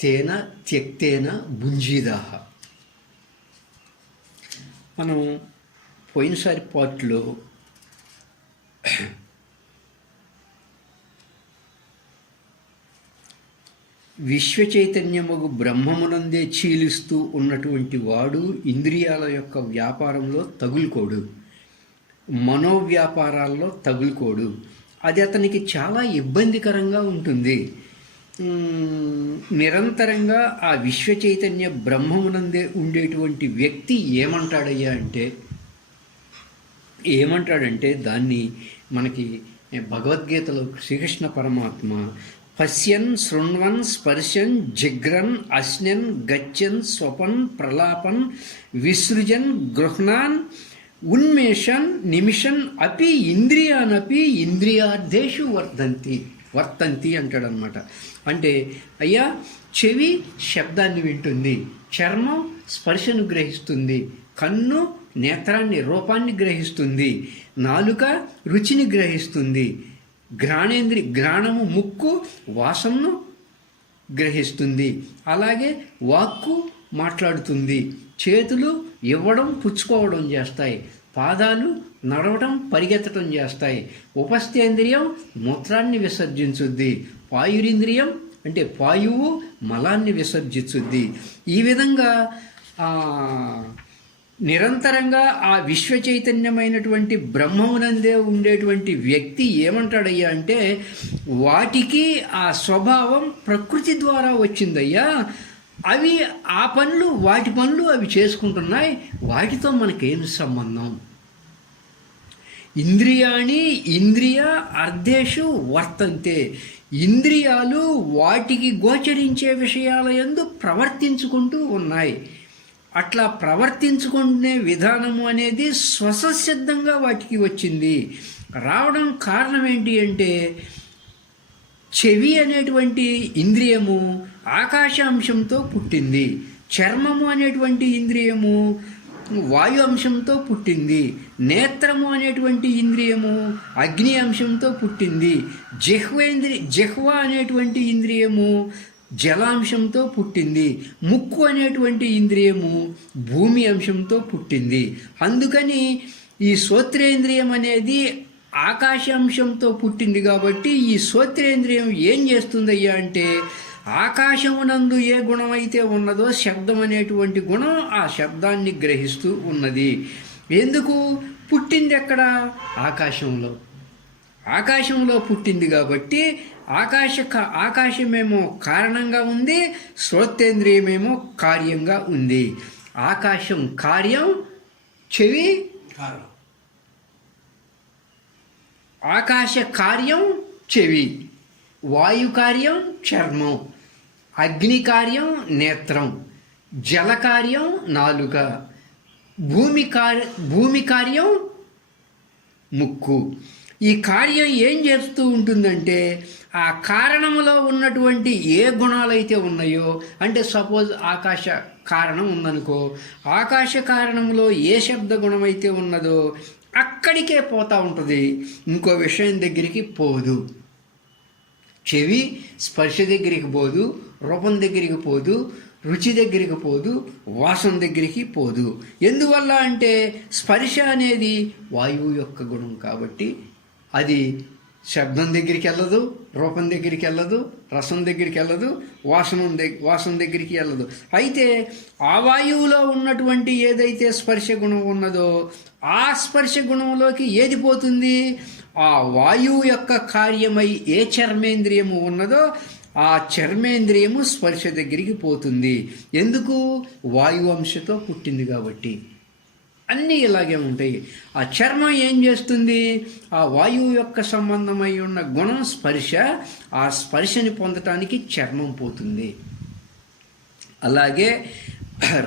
తేన త్యక్తేన భుంజీదాహ. మనం పోయినసారి పార్ట్లో విశ్వచైతన్యముగు బ్రహ్మమునందే చీలిస్తూ ఉన్నటువంటి వాడు ఇంద్రియాల యొక్క వ్యాపారంలో తగులుకోడు, మనోవ్యాపారాల్లో తగులుకోడు. అది అతనికి చాలా ఇబ్బందికరంగా ఉంటుంది. నిరంతరంగా ఆ విశ్వచైతన్య బ్రహ్మమునందే ఉండేటువంటి వ్యక్తి ఏమంటాడంటే దాన్ని మనకి భగవద్గీతలో శ్రీకృష్ణ పరమాత్మ పశ్యన్ శృణ్వన్ స్పర్శన్ జిగ్రన్ అశ్నన్ గచ్చన్ స్వపన్ ప్రలాపన్ విసృజన్ గృహ్ణాన్ ఉన్మేషన్ నిమిషన్ అపి ఇంద్రియానపి ఇంద్రియార్థేషు వర్తంతి అంటాడనమాట. అంటే అయ్యా, చెవి శబ్దాన్ని వింటుంది, చర్మం స్పర్శను గ్రహిస్తుంది, కన్ను నేత్రాన్ని రూపాన్ని గ్రహిస్తుంది, నాలుక రుచిని గ్రహిస్తుంది, ఘ్రాణము ముక్కు వాసనను గ్రహిస్తుంది, అలాగే వాక్కు మాట్లాడుతుంది, చేతులు ఇవ్వడం పుచ్చుకోవడం చేస్తాయి, పాదాలు నడవడం పరిగెత్తడం చేస్తాయి, ఉపస్థేంద్రియం మూత్రాన్ని విసర్జించుద్ది, పాయురింద్రియం అంటే పాయువు మలాన్ని విసర్జించుద్ది. ఈ విధంగా నిరంతరంగా ఆ విశ్వచైతన్యమైనటువంటి బ్రహ్మమునందే ఉండేటువంటి వ్యక్తి ఏమంటాడయ్యా అంటే, వాటికి ఆ స్వభావం ప్రకృతి ద్వారా వచ్చిందయ్యా, అవి వాటి పనులు అవి చేసుకుంటున్నాయి, వాటితో మనకేం సంబంధం? ఇంద్రియాణి ఇంద్రియ అర్థేషు వర్తంతే. ఇంద్రియాలు వాటికి గోచరించే విషయాల యందు ప్రవర్తించుకుంటూ ఉన్నాయి. అట్లా ప్రవర్తించుకునే విధానము అనేది స్వతసిద్ధంగా వాటికి వచ్చింది. రావడం కారణం ఏంటి అంటే, చెవి అనేటువంటి ఇంద్రియము ఆకాశ అంశంతో పుట్టింది, చర్మము అనేటువంటి ఇంద్రియము వాయు అంశంతో పుట్టింది, నేత్రము అనేటువంటి ఇంద్రియము అగ్ని అంశంతో పుట్టింది, జిహ్వ అనేటువంటి ఇంద్రియము జలాంశంతో పుట్టింది, ముక్కు అనేటువంటి ఇంద్రియము భూమి అంశంతో పుట్టింది. అందుకని ఈ శ్రోత్రేంద్రియం అనేది ఆకాశాంశంతో పుట్టింది కాబట్టి ఈ శ్రోత్రేంద్రియం ఏం చేస్తుందయ్యా అంటే, ఆకాశమునందు ఏ గుణం అయితే ఉన్నదో శబ్దం అనేటువంటి గుణం ఆ శబ్దాన్ని గ్రహిస్తూ ఉన్నది. ఎందుకు పుట్టింది? ఎక్కడ? ఆకాశంలో పుట్టింది కాబట్టి ఆకాశమేమో కారణంగా ఉంది, శ్రోత్రేంద్రియమేమో కార్యంగా ఉంది. ఆకాశం కార్యం, చెవి ఆకాశ కార్యం చెవి, వాయు కార్యం చర్మం, అగ్ని కార్యం నేత్రం, జల కార్యం నాలుక, భూమి కార్యం ముక్కు. ఈ కార్యం ఏం చేస్తూ ఉంటుందంటే, ఆ కారణంలో ఉన్నటువంటి ఏ గుణాలైతే ఉన్నాయో, అంటే సపోజ్ ఆకాశ కారణం ఉందనుకో, ఆకాశ కారణంలో ఏ శబ్ద గుణం అయితే ఉన్నదో అక్కడికే పోతూ ఉంటుంది, ఇంకో విషయం దగ్గరికి పోదు. చెవి స్పర్శ దగ్గరికి పోదు, రూపం దగ్గరికి పోదు, రుచి దగ్గరికి పోదు, వాసన దగ్గరికి పోదు. ఎందువల్ల అంటే స్పర్శ అనేది వాయువు యొక్క గుణం కాబట్టి అది శబ్దం దగ్గరికి వెళ్ళదు, రూపం దగ్గరికి వెళ్ళదు, రసం దగ్గరికి వెళ్ళదు, వాసన దగ్గరికి వెళ్ళదు. అయితే ఆ వాయువులో ఉన్నటువంటి ఏదైతే స్పర్శ గుణం ఉన్నదో ఆ స్పర్శ గుణంలోకి ఏది పోతుంది? ఆ వాయువు యొక్క కార్యమై ఏ చర్మేంద్రియము ఉన్నదో ఆ చర్మేంద్రియము స్పర్శ దగ్గరికి పోతుంది. ఎందుకు? వాయు అంశతో పుట్టింది కాబట్టి. అన్నీ ఇలాగే ఉంటాయి. ఆ చర్మం ఏం చేస్తుంది? ఆ వాయువు యొక్క సంబంధమై ఉన్న గుణం స్పర్శ, ఆ స్పర్శని పొందటానికి చర్మం పోతుంది. అలాగే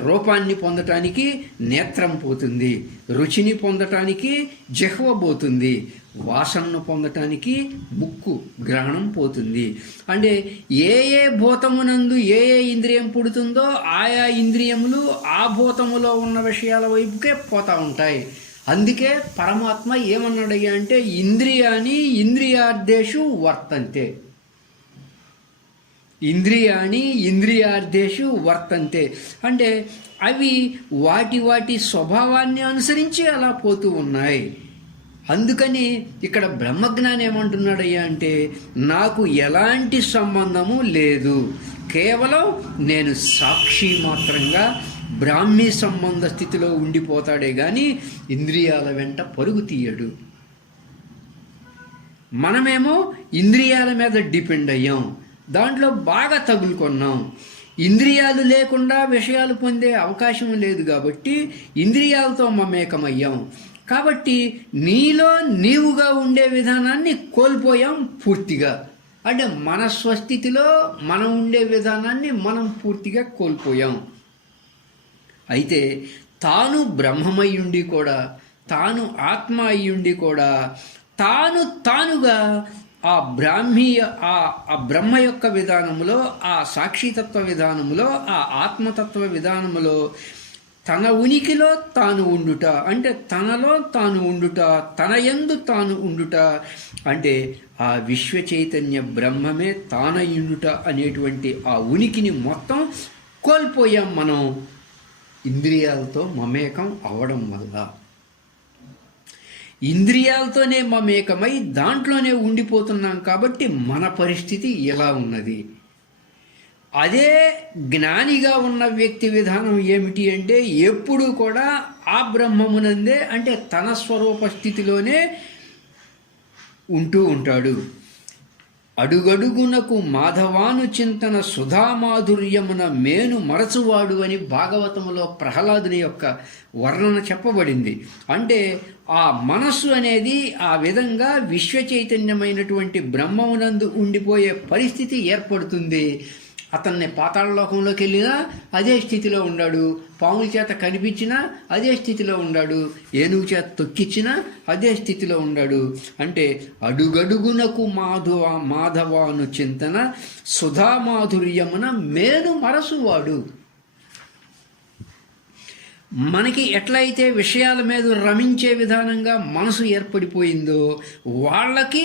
రూపాన్ని పొందటానికి నేత్రం పోతుంది, రుచిని పొందటానికి జిహ్వ పోతుంది, వాసనను పొందటానికి ముక్కు గ్రహణం పోతుంది. అంటే ఏ భూతమునందు ఏ ఇంద్రియం పుడుతుందో ఆయా ఇంద్రియములు ఆ భూతములో ఉన్న విషయాల వైపుకే పోతూ ఉంటాయి. అందుకే పరమాత్మ ఏమన్నాడయ్యా అంటే, ఇంద్రియాని ఇంద్రియార్థేషు వర్తంతే. ఇంద్రియాణి ఇంద్రియార్థేషు వర్తంతే, అంటే అవి వాటి వాటి స్వభావాన్ని అనుసరించి అలా పోతూ ఉన్నాయి. అందుకని ఇక్కడ బ్రహ్మజ్ఞాని ఏమంటున్నాడయ్యా అంటే, నాకు ఎలాంటి సంబంధము లేదు, కేవలం నేను సాక్షి మాత్రంగా బ్రాహ్మీ సంబంధ స్థితిలో ఉండిపోతాడే కానీ ఇంద్రియాల వెంట పరుగు తీయడు. మనమేమో ఇంద్రియాల మీద డిపెండ్ అయ్యాం, దాంట్లో బాగా తగులుకున్నాం. ఇంద్రియాలు లేకుండా విషయాలు పొందే అవకాశం లేదు కాబట్టి ఇంద్రియాలతో మమేకమయ్యాం. కాబట్టి నీలో నీవుగా ఉండే విధానాన్ని కోల్పోయాం పూర్తిగా. అంటే మన స్వస్థితిలో మనం ఉండే విధానాన్ని మనం పూర్తిగా కోల్పోయాం. అయితే తాను బ్రహ్మమయ్యుండి కూడా, తాను ఆత్మ అయ్యుండి కూడా, తానుగా ఆ బ్రహ్మ యొక్క విధానములో, ఆ సాక్షితత్వ విధానములో, ఆ ఆత్మతత్వ విధానములో తన ఉనికిలో తాను ఉండుట, అంటే తనలో తాను ఉండుట, తన యందు తాను ఉండుట, అంటే ఆ విశ్వ చైతన్య బ్రహ్మమే తానయుండుట అనేటువంటి ఆ ఉనికిని మొత్తం కోల్పోయాం మనం ఇంద్రియాలతో మమేకం అవడం వల్ల. ఇంద్రియాలతోనే మమేకమై దాంట్లోనే ఉండిపోతున్నాం కాబట్టి మన పరిస్థితి ఇలా ఉన్నది. అదే జ్ఞానిగా ఉన్న వ్యక్తి విధానం ఏమిటి అంటే, ఎప్పుడూ కూడా ఆ బ్రహ్మమునందే, అంటే తన స్వరూప స్థితిలోనే ఉంటూ ఉంటాడు. అడుగడుగునకు మాధవాను చింతన సుధామాధుర్యమున మేను మరచువాడు అని భాగవతములో ప్రహ్లాదుని యొక్క వర్ణన చెప్పబడింది. అంటే ఆ మనస్సు అనేది ఆ విధంగా విశ్వ చైతన్యమైనటువంటి బ్రహ్మమునందు ఉండిపోయే పరిస్థితి ఏర్పడుతుంది. అతన్ని పాతాళలోకంలోకి వెళ్ళినా అదే స్థితిలో ఉన్నాడు, పాముల చేత కనిపించినా అదే స్థితిలో ఉన్నాడు, ఏనుగు చేత తొక్కిచ్చినా అదే స్థితిలో ఉన్నాడు. అంటే అడుగడుగునకు మాధవాను చింతన సుధామాధుర్యమున మేను మరసువాడు. మనకి ఎట్లయితే విషయాల మీద రమించే విధానంగా మనసు ఏర్పడిపోయిందో, వాళ్ళకి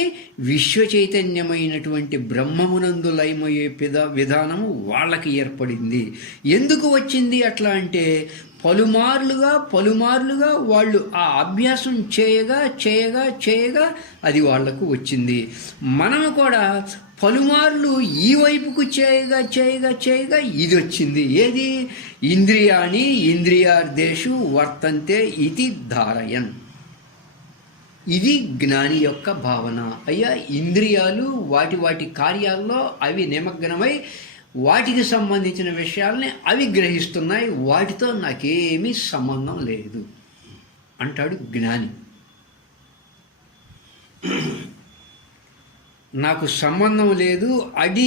విశ్వ చైతన్యమైనటువంటి బ్రహ్మమునందు లయమయ్యే విధానము వాళ్ళకి ఏర్పడింది. ఎందుకు వచ్చింది అట్లా అంటే, పలుమార్లుగా వాళ్ళు ఆ అభ్యాసం చేయగా అది వాళ్లకు వచ్చింది. మనము కూడా పలుమార్లు ఈ వైపుకు చేయగా ఇది వచ్చింది. ఏది? ఇంద్రియాణి ఇంద్రియార్థేషు వర్తంతే ఇది ధారయన్. ఇది జ్ఞాని యొక్క భావన. అయ్యా, ఇంద్రియాలు వాటి కార్యాల్లో అవి నిమగ్నమై వాటికి సంబంధించిన విషయాల్ని అవి గ్రహిస్తున్నాయి, వాటితో నాకేమీ సంబంధం లేదు అంటాడు జ్ఞాని. నాకు సంబంధం లేదు, అది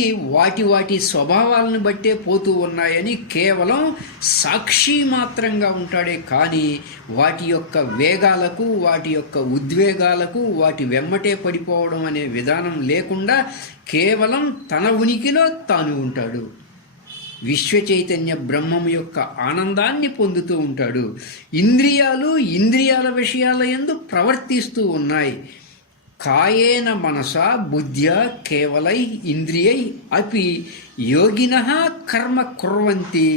వాటి స్వభావాలను బట్టే పోతూ ఉన్నాయని కేవలం సాక్షి మాత్రంగా ఉంటాడే కానీ వాటి యొక్క వేగాలకు, వాటి యొక్క ఉద్వేగాలకు, వాటి వెమ్మటే పడిపోవడం అనే విధానం లేకుండా కేవలం తన ఉనికిలో తాను ఉంటాడు. విశ్వ చైతన్య బ్రహ్మము యొక్క ఆనందాన్ని పొందుతూ ఉంటాడు. ఇంద్రియాల విషయాల యందు ప్రవర్తిస్తూ ఉన్నాయి. కాయేన మనసా బుద్ధ్యా కేవలై ఇంద్రియై అపి యోగినః కర్మ కుర్వంతి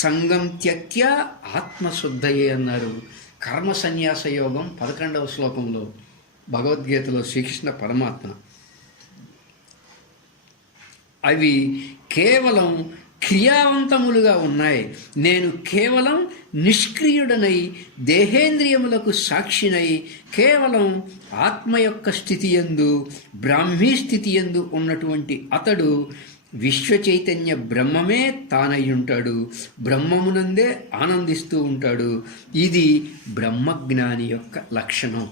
సంగం త్యక్త్యా ఆత్మశుద్ధయే అన్నారు. కర్మ సన్యాస యోగం 11వ శ్లోకంలో భగవద్గీతలో శ్రీకృష్ణ పరమాత్మ. అవి కేవలం క్రియావంతములుగా ఉన్నాయి. నేను కేవలం నిష్క్రియుడనై దేహేంద్రియములకు సాక్షినై కేవలం ఆత్మ యొక్క స్థితియందు, బ్రాహ్మీ స్థితియందు ఉన్నటువంటి అతడు విశ్వ చైతన్య బ్రహ్మమే తానయ్యుంటాడు, బ్రహ్మమునందే ఆనందిస్తూ ఉంటాడు. ఇది బ్రహ్మజ్ఞాని యొక్క లక్షణం.